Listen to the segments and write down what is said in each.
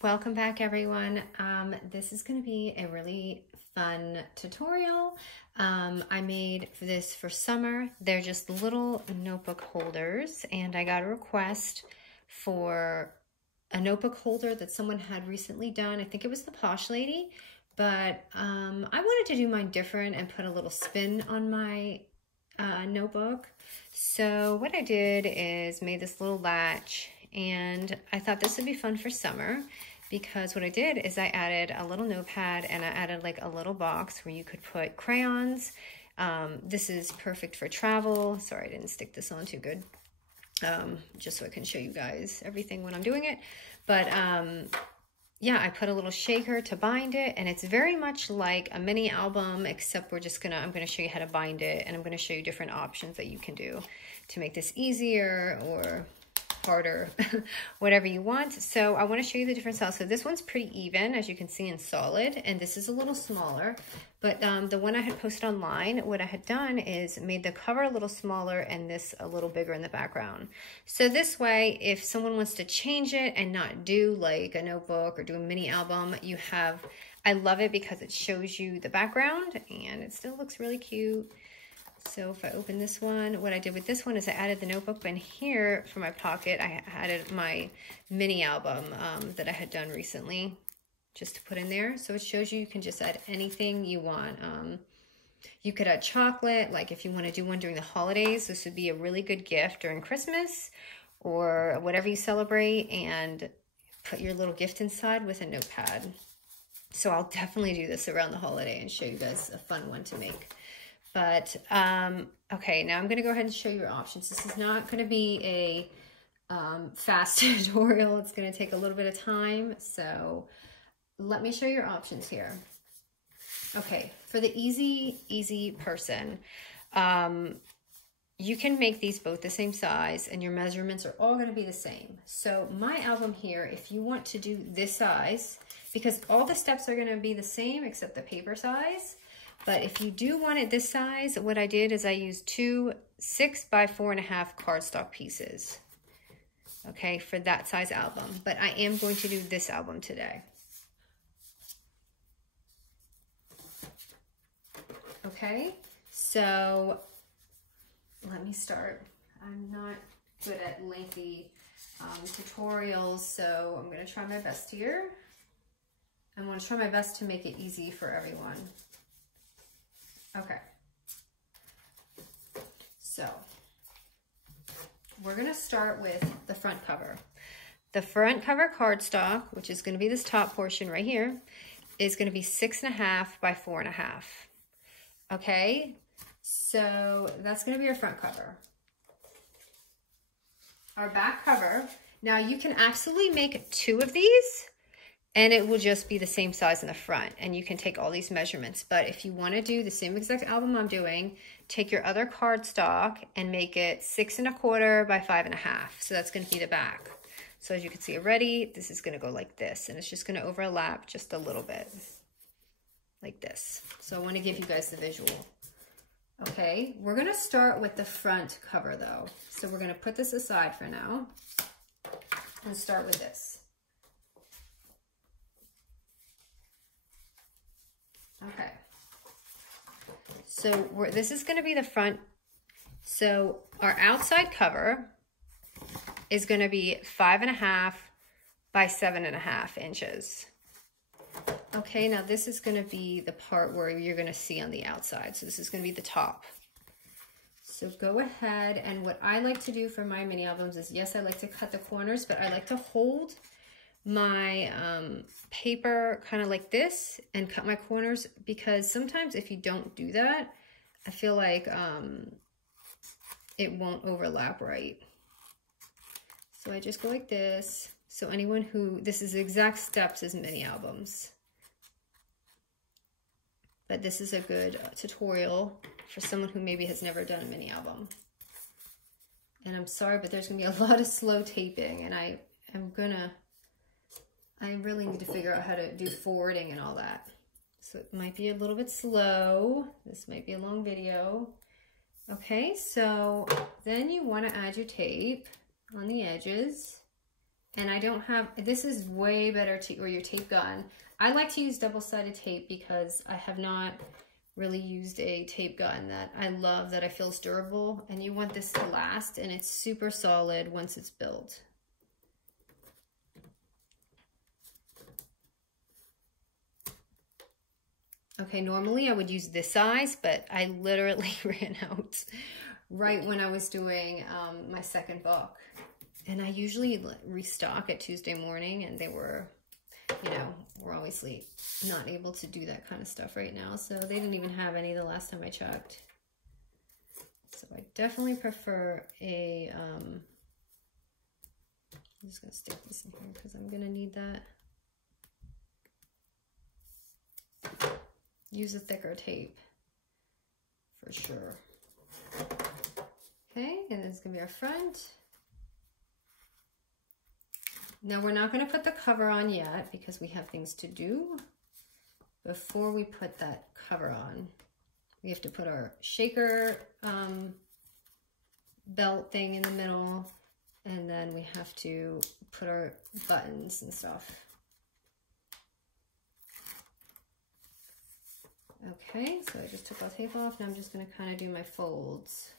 Welcome back, everyone. This is going to be a really fun tutorial. I made this for summer. They're just little notebook holders, and I got a request for a notebook holder that someone had recently done. I think it was the Posh Lady, but I wanted to do mine different and put a little spin on my notebook. So what I did is made this little latch, and I thought this would be fun for summer because what I did is I added a little notepad and I added like a little box where you could put crayons. This is perfect for travel. Sorry, I didn't stick this on too good. Just so I can show you guys everything when I'm doing it. But yeah, I put a little shaker to bind it, and it's very much like a mini album, except I'm gonna show you how to bind it, and I'm gonna show you different options that you can do to make this easier or harder, whatever you want. So I want to show you the different styles. So this one's pretty even, as you can see, in solid, and this is a little smaller. But the one I had posted online, what I had done is made the cover a little smaller and this a little bigger in the background. So this way, if someone wants to change it and not do like a notebook or do a mini album, you have, I love it because it shows you the background and it still looks really cute. So if I open this one, what I did with this one is I added the notebook, but in here for my pocket, I added my mini album that I had done recently just to put in there. So it shows you can just add anything you want. You could add chocolate, like if you want to do one during the holidays, this would be a really good gift during Christmas or whatever you celebrate, and put your little gift inside with a notepad. So I'll definitely do this around the holiday and show you guys a fun one to make. But, okay, now I'm going to go ahead and show you your options. This is not going to be a fast tutorial. It's going to take a little bit of time. So let me show you your options here. Okay, for the easy person, you can make these both the same size and your measurements are all going to be the same. So my album here, if you want to do this size, because all the steps are going to be the same except the paper size. But if you do want it this size, what I did is I used two 6 by 4.5 cardstock pieces, okay, for that size album. But I am going to do this album today. Okay, so let me start. I'm not good at lengthy tutorials, so I'm going to try my best here. I'm going to try my best to make it easy for everyone. Okay, so we're going to start with the front cover. The front cover cardstock, which is going to be this top portion right here, is going to be 6.5 by 4.5. Okay, so that's going to be our front cover. Our back cover, now you can absolutely make 2 of these, and it will just be the same size in the front, and you can take all these measurements. But if you want to do the same exact album I'm doing, take your other cardstock and make it 6.25 by 5.5. So that's going to be the back. So as you can see already, this is going to go like this, and it's just going to overlap just a little bit like this. So I want to give you guys the visual. Okay, we're going to start with the front cover though. So we're going to put this aside for now and start with this. Okay, so this is going to be the front. So our outside cover is going to be 5.5 by 7.5 inches. Okay, now this is going to be the part where you're going to see on the outside. So this is going to be the top. So go ahead, and what I like to do for my mini albums is, yes, I like to cut the corners, but I like to hold my paper kind of like this and cut my corners, because sometimes if you don't do that, I feel like it won't overlap right. So I just go like this. So anyone who, this is exact steps as mini albums, but this is a good tutorial for someone who maybe has never done a mini album. And I'm sorry, but there's gonna be a lot of slow taping, and I really need to figure out how to do forwarding and all that. So it might be a little bit slow. This might be a long video. Okay, so then you want to add your tape on the edges. And I don't have, this is way better to, or your tape gun. I like to use double-sided tape because I have not really used a tape gun that I love, that I feel is durable, and you want this to last, and it's super solid once it's built. Okay, normally I would use this size, but I literally ran out right when I was doing my second book. And I usually restock at Tuesday morning, and they were, you know, we're obviously not able to do that kind of stuff right now. So they didn't even have any the last time I checked. So I definitely prefer a, I'm just gonna stick this in here because I'm gonna need that. Use a thicker tape for sure. Okay, and this is gonna be our front. Now we're not going to put the cover on yet because we have things to do. Before we put that cover on, we have to put our shaker belt thing in the middle, and then we have to put our buttons and stuff. Okay, so I just took all tape off. Now I'm just going to kind of do my folds.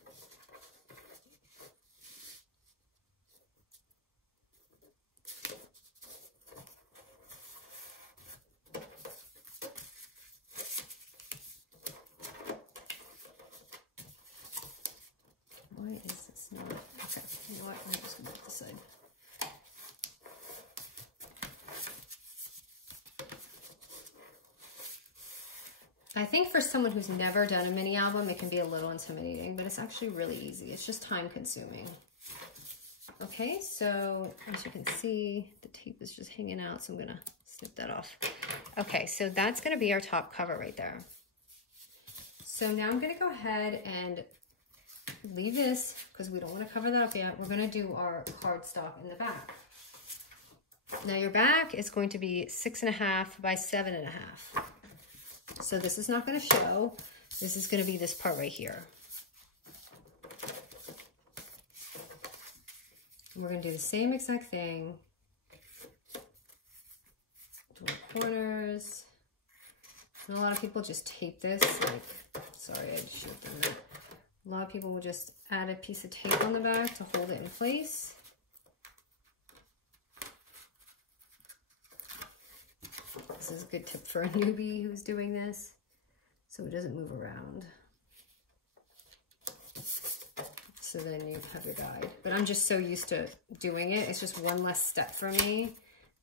Why is this not? Okay, you know what? I'm just going to put this side. I think for someone who's never done a mini album, it can be a little intimidating, but it's actually really easy. It's just time consuming. Okay, so as you can see, the tape is just hanging out, so I'm going to snip that off. Okay, so that's going to be our top cover right there. So now I'm going to go ahead and leave this because we don't want to cover that up yet. We're going to do our cardstock in the back. Now your back is going to be 6.5 by 7.5. So this is not going to show. This is going to be this part right here. And we're going to do the same exact thing. Do our corners. And a lot of people just tape this. Like, sorry, I should have done that. A lot of people will just add a piece of tape on the back to hold it in place. This is a good tip for a newbie who's doing this, so it doesn't move around. So then you have your guide. But I'm just so used to doing it. It's just one less step for me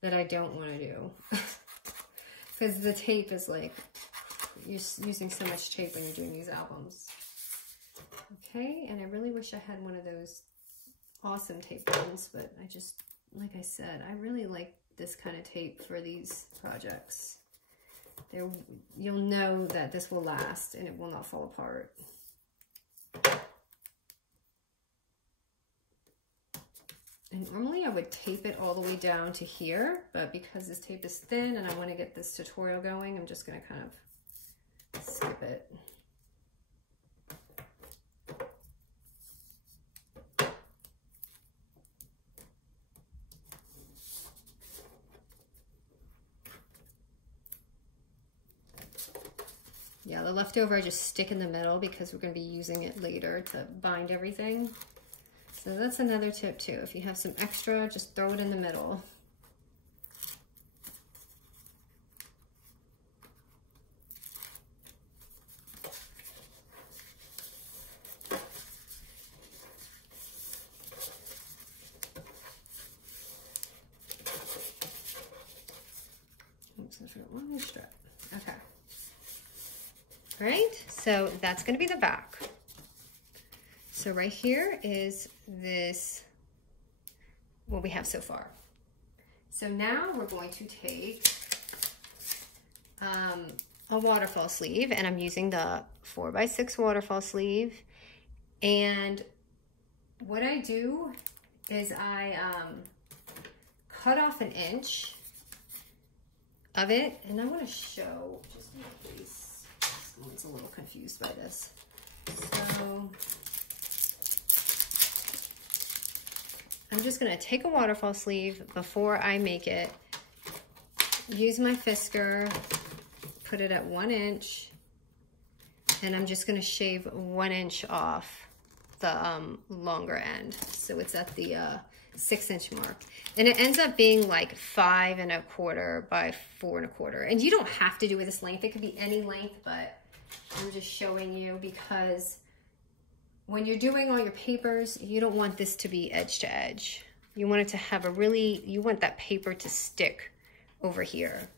that I don't want to do. Because the tape is like, you're using so much tape when you're doing these albums. Okay, and I really wish I had one of those awesome tape guns, but I just, like I said, I really like this kind of tape for these projects. You'll know that this will last and it will not fall apart. And normally I would tape it all the way down to here, but because this tape is thin and I want to get this tutorial going, I'm just going to kind of skip it. Yeah, the leftover I just stick in the middle because we're going to be using it later to bind everything. So that's another tip too. If you have some extra, just throw it in the middle. Oops, I forgot one more strap. Okay. All right, so that's going to be the back. So right here is this, what we have so far. So now we're going to take a waterfall sleeve, and I'm using the 4x6 waterfall sleeve. And what I do is I cut off 1 inch of it, and I want to show just in case someone's a little confused by this. So I'm just gonna take a waterfall sleeve before I make it, use my fisker, put it at 1 inch, and I'm just gonna shave 1 inch off the longer end. So it's at the 6 inch mark. And it ends up being like 5 1/4 by 4 1/4. And you don't have to do it this length. It could be any length, but I'm just showing you because when you're doing all your papers, you don't want this to be edge to edge. You want it to have a really, you want that paper to stick over here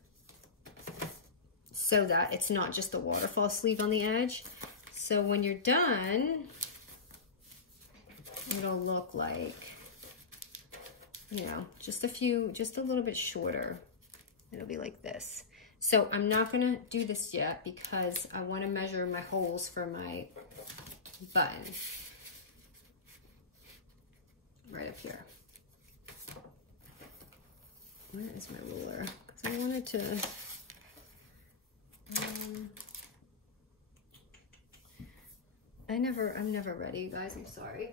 so that it's not just the waterfall sleeve on the edge. So when you're done, it'll look like, you know, just a little bit shorter. It'll be like this. So I'm not gonna do this yet because I wanna measure my holes for my button right up here. Where is my ruler? Because I wanted to, I'm never ready, you guys, I'm sorry.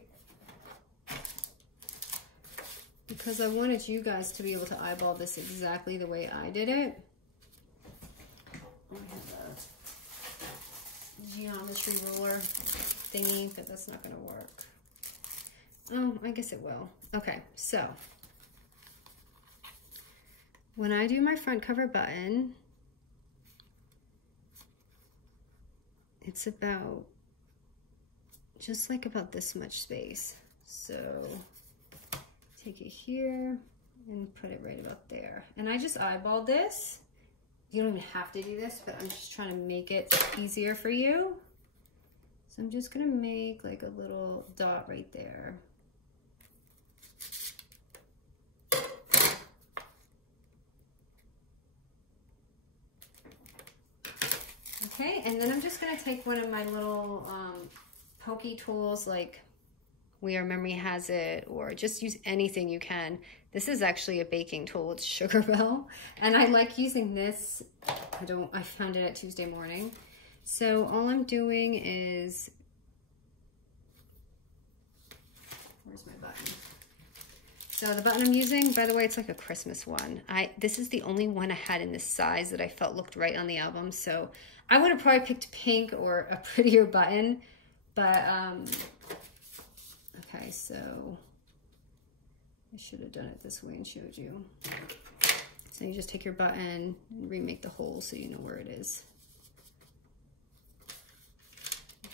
Because I wanted you guys to be able to eyeball this exactly the way I did it. I have a geometry ruler thingy, but that's not gonna work. Oh, I guess it will. Okay, so when I do my front cover button, it's about, just like about this much space. So take it here and put it right about there. And I just eyeballed this. You don't even have to do this, but I'm just trying to make it easier for you. So I'm just gonna make like a little dot right there. Okay, and then I'm just gonna take one of my little pokey tools, like We Are Memory Has It, or just use anything you can. This is actually a baking tool, it's Sugar Bell. And I like using this, I found it at Tuesday Morning. So all I'm doing is, where's my button? So the button I'm using, by the way, it's like a Christmas one. This is the only one I had in this size that I felt looked right on the album. So I would have probably picked pink or a prettier button, but okay, so I should have done it this way and showed you. So you just take your button and remake the hole so you know where it is.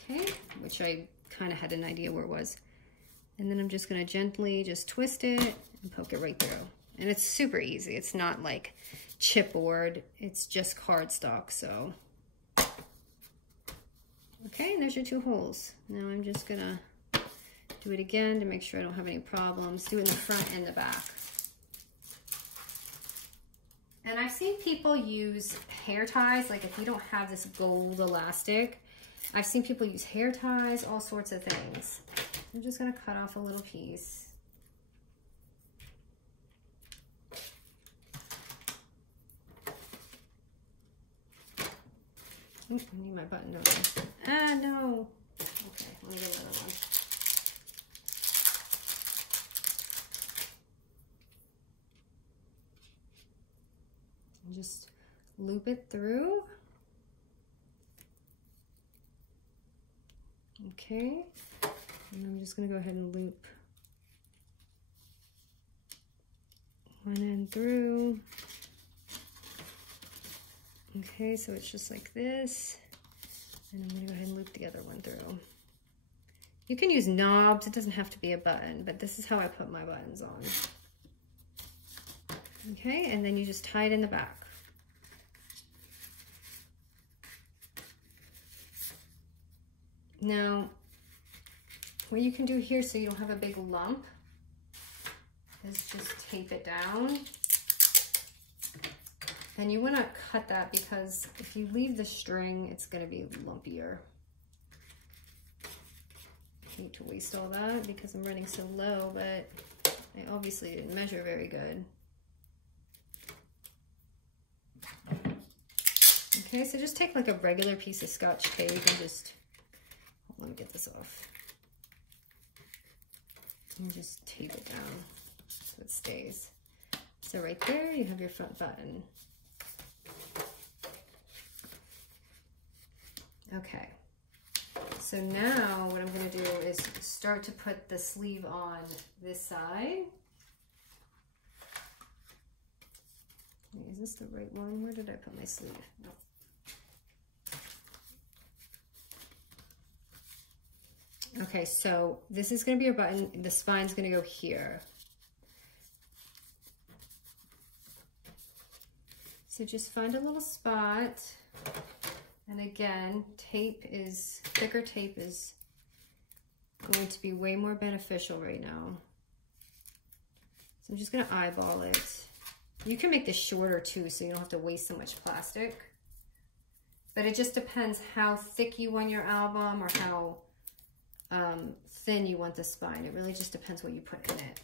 Okay, which I kind of had an idea where it was. And then I'm just gonna gently just twist it and poke it right through. And it's super easy. It's not like chipboard, it's just cardstock, so. Okay, and there's your 2 holes. Now I'm just gonna do it again to make sure I don't have any problems. Do it in the front and the back. And I've seen people use hair ties, like if you don't have this gold elastic, I've seen people use hair ties, all sorts of things. I'm just gonna cut off a little piece. Ooh, I need my button, don't I? Ah, no. Okay, let me get another one. And just loop it through. Okay, and I'm just gonna go ahead and loop one end through. Okay, so it's just like this. And I'm gonna go ahead and loop the other one through. You can use knobs, it doesn't have to be a button, but this is how I put my buttons on. Okay, and then you just tie it in the back. Now, what you can do here so you don't have a big lump is just tape it down. And you want to cut that because if you leave the string, it's going to be lumpier. I hate to waste all that because I'm running so low, but I obviously didn't measure very good. Okay, so just take like a regular piece of Scotch tape and just, let me get this off. And just tape it down so it stays. So right there, you have your front button. Okay. So now what I'm going to do is start to put the sleeve on this side. Is this the right one? Where did I put my sleeve? No. Okay, so this is going to be your button. The spine's going to go here. So just find a little spot. And again, thicker tape is going to be way more beneficial right now. So I'm just going to eyeball it. You can make this shorter too, so you don't have to waste so much plastic. But it just depends how thick you want your album or how thin you want the spine. It really just depends what you put in it.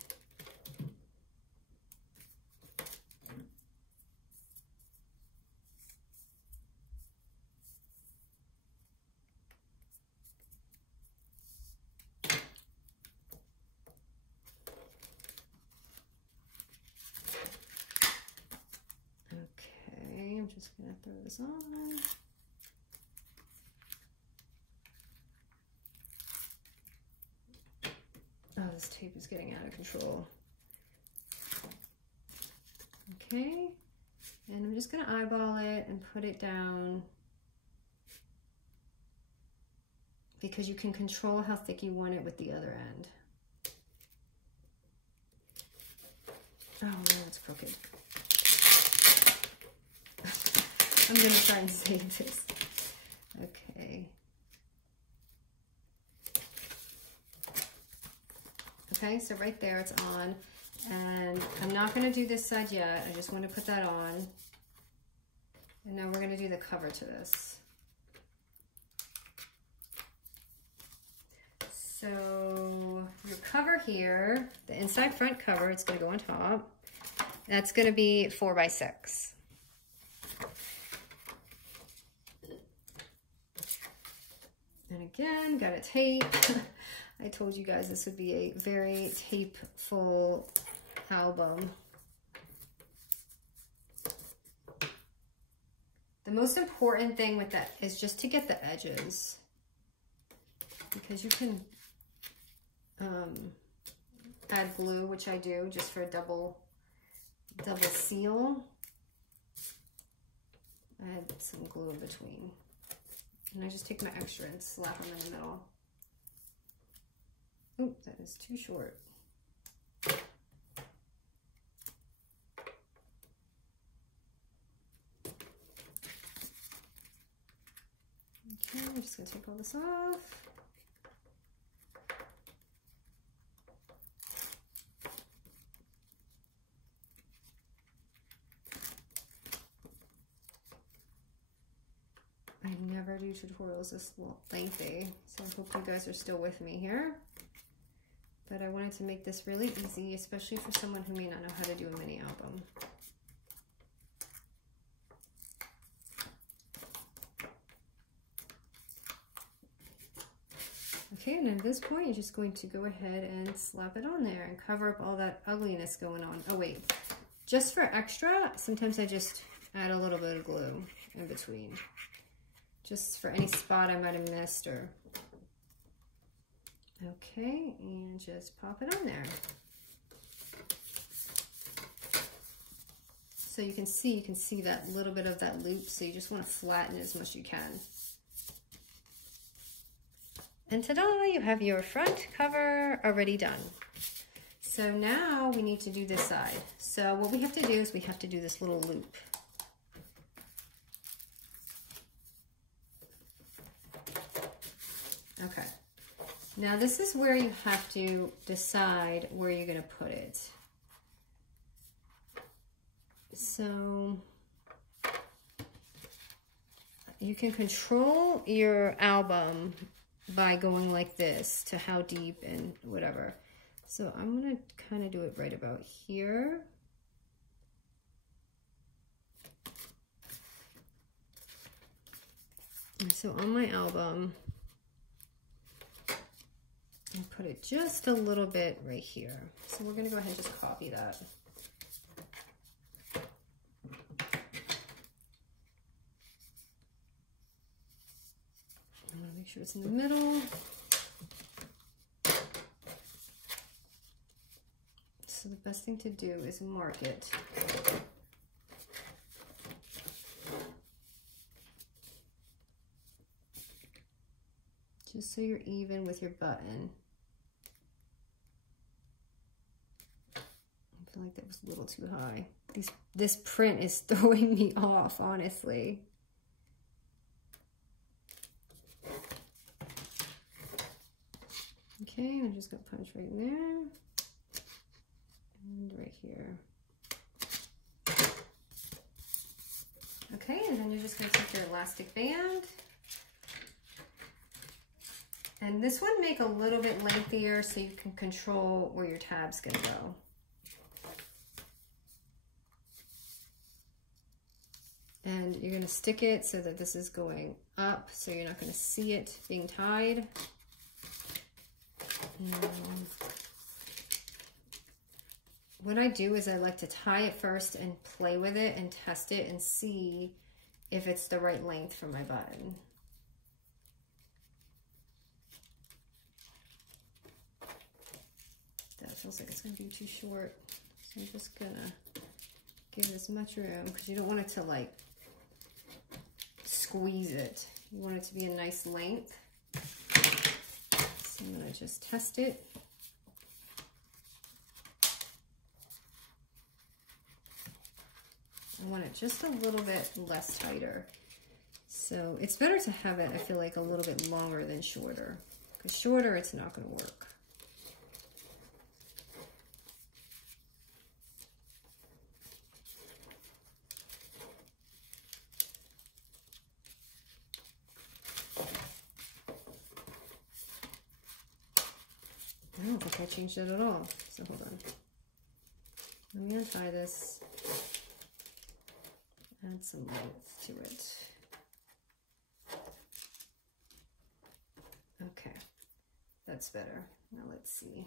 Okay, I'm just gonna throw this on. Oh, this tape is getting out of control. Okay, and I'm just gonna eyeball it and put it down because you can control how thick you want it with the other end. Oh, no, it's crooked. I'm gonna try and save this. Okay. Okay, so right there it's on, and I'm not going to do this side yet. I just want to put that on, and now we're going to do the cover to this. So your cover here, the inside front cover, it's going to go on top. That's going to be 4 by 6. And again, got a tape. I told you guys this would be a very tape-full album. The most important thing with that is just to get the edges, because you can add glue, which I do just for a double seal. Add some glue in between. And I just take my extra and slap them in the middle. Oop, that is too short. Okay, I'm just gonna take all this off. I never do tutorials this lengthy, so I hope you guys are still with me here. But I wanted to make this really easy, especially for someone who may not know how to do a mini album. Okay, and at this point, you're just going to go ahead and slap it on there and cover up all that ugliness going on. Oh wait, just for extra, sometimes I just add a little bit of glue in between, just for any spot I might have missed or... Okay, and just pop it on there. So you can see that little bit of that loop, so you just want to flatten it as much as you can. And ta-da, you have your front cover already done. So now we need to do this side. So what we have to do is we have to do this little loop. Okay. Now this is where you have to decide where you're going to put it. So you can control your album by going like this to how deep and whatever. So I'm going to kind of do it right about here. And so on my album, I put it just a little bit right here. So we're gonna go ahead and just copy that. I wanna make sure it's in the middle. So the best thing to do is mark it. Just so you're even with your button. I feel like that was a little too high. This print is throwing me off, honestly. Okay, I'm just gonna punch right in there. And right here. Okay, and then you're just gonna take your elastic band. And this one make a little bit lengthier so you can control where your tab's gonna go. And you're gonna stick it so that this is going up, so you're not gonna see it being tied. And what I do is I like to tie it first and play with it and test it and see if it's the right length for my button. That feels like it's gonna be too short. So I'm just gonna give it as much room because you don't want it to like squeeze it. You want it to be a nice length. So I'm gonna just test it. I want it just a little bit less tighter. So it's better to have it, I feel like, a little bit longer than shorter. Because shorter, it's not gonna work. I don't think I changed it at all. So hold on. Let me untie this. Add some length to it. Okay, that's better. Now let's see.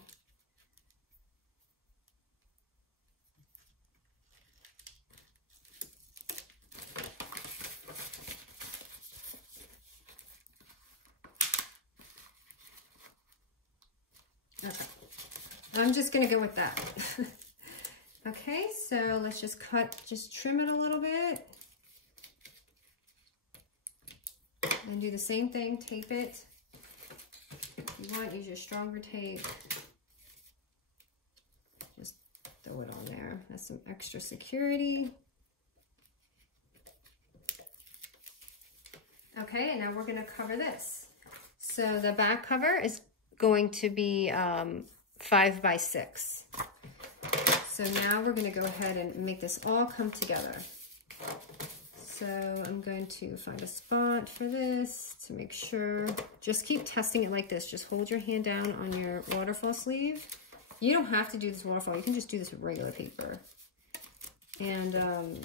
Okay, I'm just gonna go with that. Okay, so let's just trim it a little bit. And do the same thing, tape it. If you want, use your stronger tape. Just throw it on there. That's some extra security. Okay, and now we're gonna cover this. So the back cover is going to be 5 by 6. So now we're gonna go ahead and make this all come together. So I'm going to find a spot for this to make sure. Just keep testing it like this. Just hold your hand down on your waterfall sleeve. You don't have to do this waterfall. You can just do this with regular paper. And I'm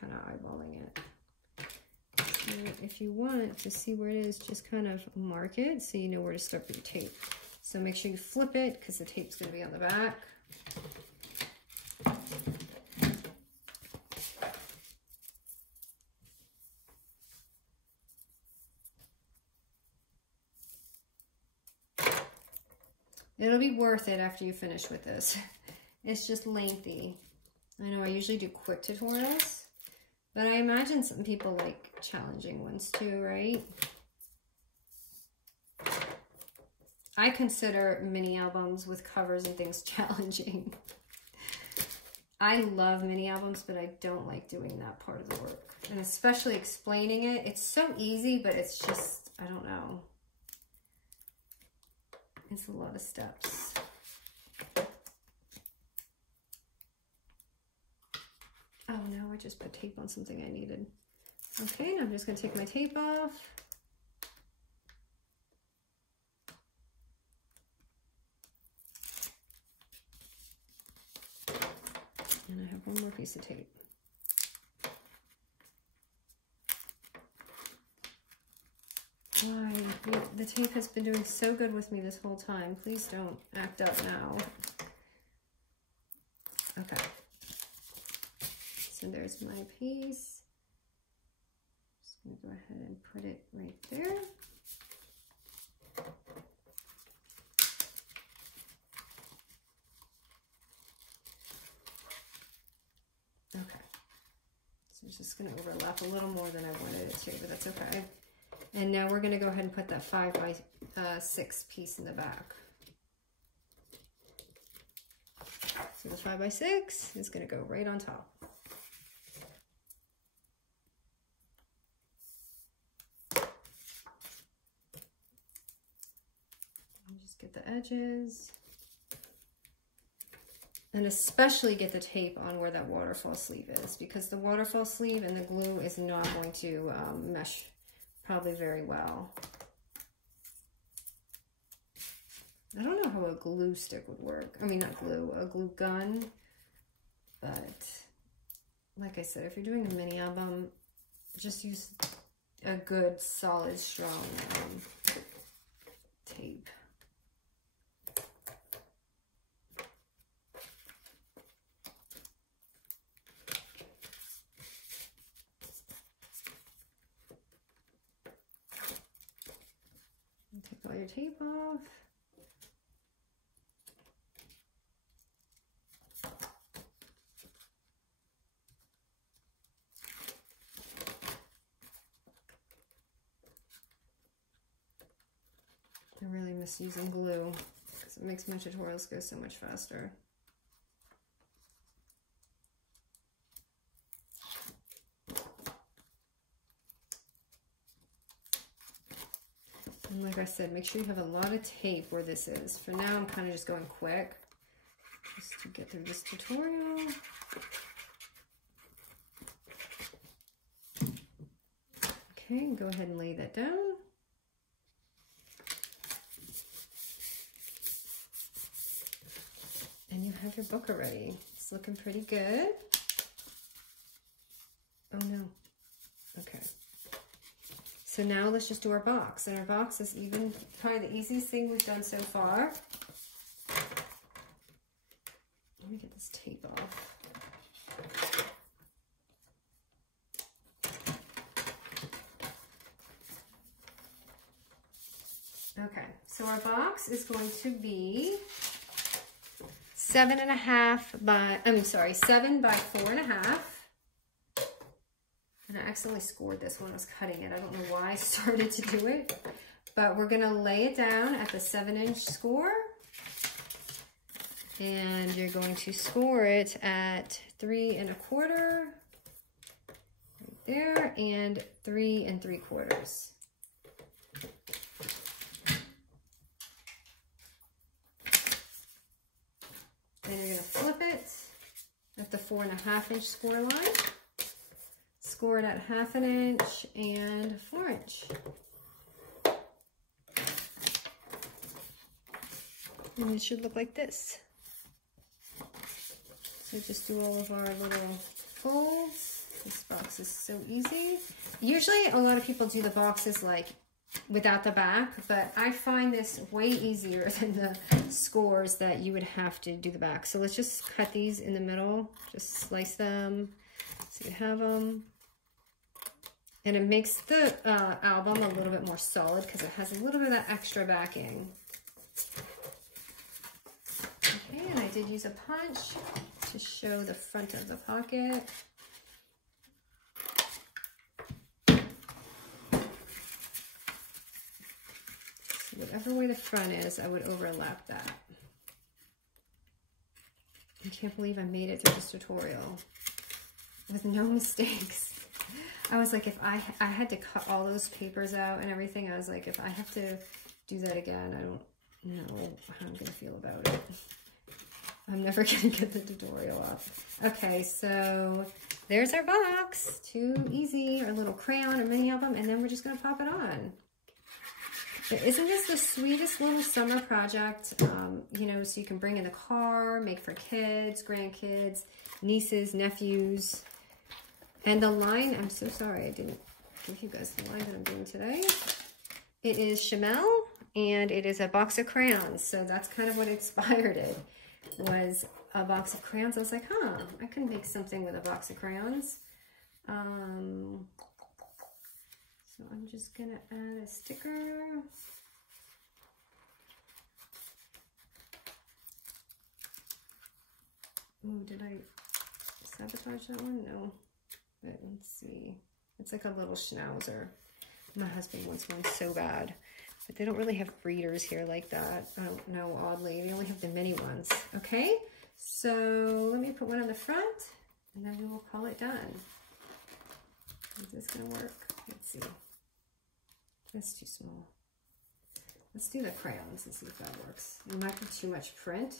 kind of eyeballing it. And if you want to see where it is, just kind of mark it so you know where to start with your tape. So make sure you flip it because the tape's going to be on the back. It'll be worth it after you finish with this. It's just lengthy. I know I usually do quick tutorials, but I imagine some people like challenging ones too, right? I consider mini albums with covers and things challenging. I love mini albums, but I don't like doing that part of the work. And especially explaining it. It's so easy, but it's just, I don't know. It's a lot of steps. Oh no, I just put tape on something I needed. Okay, now I'm just gonna take my tape off. And I have one more piece of tape. And Why? The tape has been doing so good with me this whole time. Please don't act up now. Okay. So there's my piece. Just gonna go ahead and put it right there. Okay. So it's just gonna overlap a little more than I wanted it to, but that's okay. And now we're gonna go ahead and put that 5 by 6 piece in the back. So the 5 by 6 is gonna go right on top. And just get the edges. And especially get the tape on where that waterfall sleeve is, because the waterfall sleeve and the glue is not going to mesh probably very well. I don't know how a glue stick would work. I mean, not glue, a glue gun. But like I said, if you're doing a mini album, just use a good, solid, strong tape. Take all your tape off. I really miss using glue because it makes my tutorials go so much faster. And like I said, make sure you have a lot of tape where this is. For now, I'm kind of just going quick just to get through this tutorial. Okay, go ahead and lay that down. And you have your book already. It's looking pretty good. Oh no. Okay. So now let's just do our box. And our box is even probably the easiest thing we've done so far. Let me get this tape off. Okay, so our box is going to be 7 by 4.5. And I accidentally scored this when I was cutting it. I don't know why I started to do it, but we're gonna lay it down at the 7-inch score. And you're going to score it at 3 1/4, right there, and 3 3/4. Then you're gonna flip it at the 4.5-inch score line. Score it at 1/2 inch and 4 inch. And it should look like this. So just do all of our little folds. This box is so easy. Usually a lot of people do the boxes like without the back, but I find this way easier than the scores that you would have to do the back. So let's just cut these in the middle, just slice them so you have them. And it makes the album a little bit more solid because it has a little bit of that extra backing. Okay, and I did use a punch to show the front of the pocket. So whatever way the front is, I would overlap that. I can't believe I made it through this tutorial with no mistakes. I was like, if I had to cut all those papers out and everything, I was like, if I have to do that again, I don't know how I'm gonna feel about it. I'm never gonna get the tutorial up. Okay, so there's our box. Too easy, our little crayon or mini album, and then we're just gonna pop it on. But isn't this the sweetest little summer project? You know, so you can bring in the car, make for kids, grandkids, nieces, nephews. And the line, I'm so sorry I didn't give you guys the line that I'm doing today. It is Chamel, and it is a box of crayons. So that's kind of what inspired it, was a box of crayons. I was like, huh, I could make something with a box of crayons. So I'm just gonna add a sticker. Oh, did I sabotage that one? No. But let's see. It's like a little schnauzer. My husband wants one so bad. But they don't really have breeders here like that. I don't know, oddly. They only have the mini ones. Okay? So let me put one on the front, and then we will call it done. Is this going to work? Let's see. That's too small. Let's do the crayons and see if that works. It might be too much print.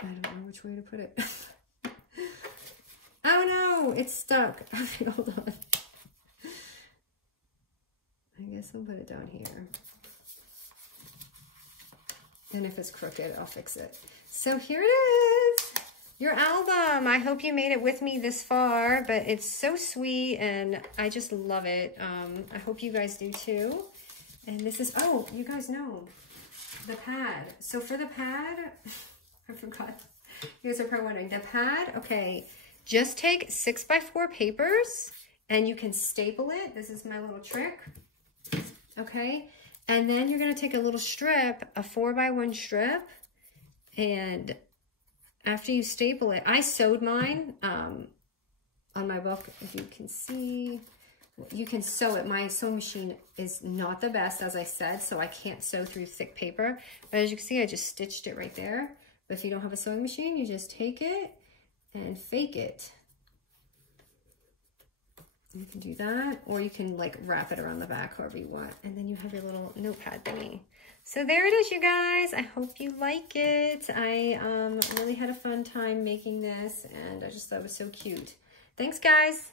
I don't know which way to put it. Oh no, it's stuck. Hold on. I guess I'll put it down here. And if it's crooked, I'll fix it. So here it is, your album. I hope you made it with me this far, but it's so sweet and I just love it. I hope you guys do too. And this is, oh, you guys know, the pad. So for the pad, I forgot. You guys are probably wondering, the pad, okay, just take 6x4 papers and you can staple it. This is my little trick, okay? And then you're gonna take a little strip, a 4x1 strip, and after you staple it, I sewed mine on my book. If you can see, you can sew it. My sewing machine is not the best, as I said, so I can't sew through thick paper. But as you can see, I just stitched it right there. But if you don't have a sewing machine, you just take it and fake it. You can do that, or you can like wrap it around the back, however you want. And then you have your little notepad thingy. So there it is, you guys. I hope you like it. I really had a fun time making this, and I just thought it was so cute. Thanks, guys.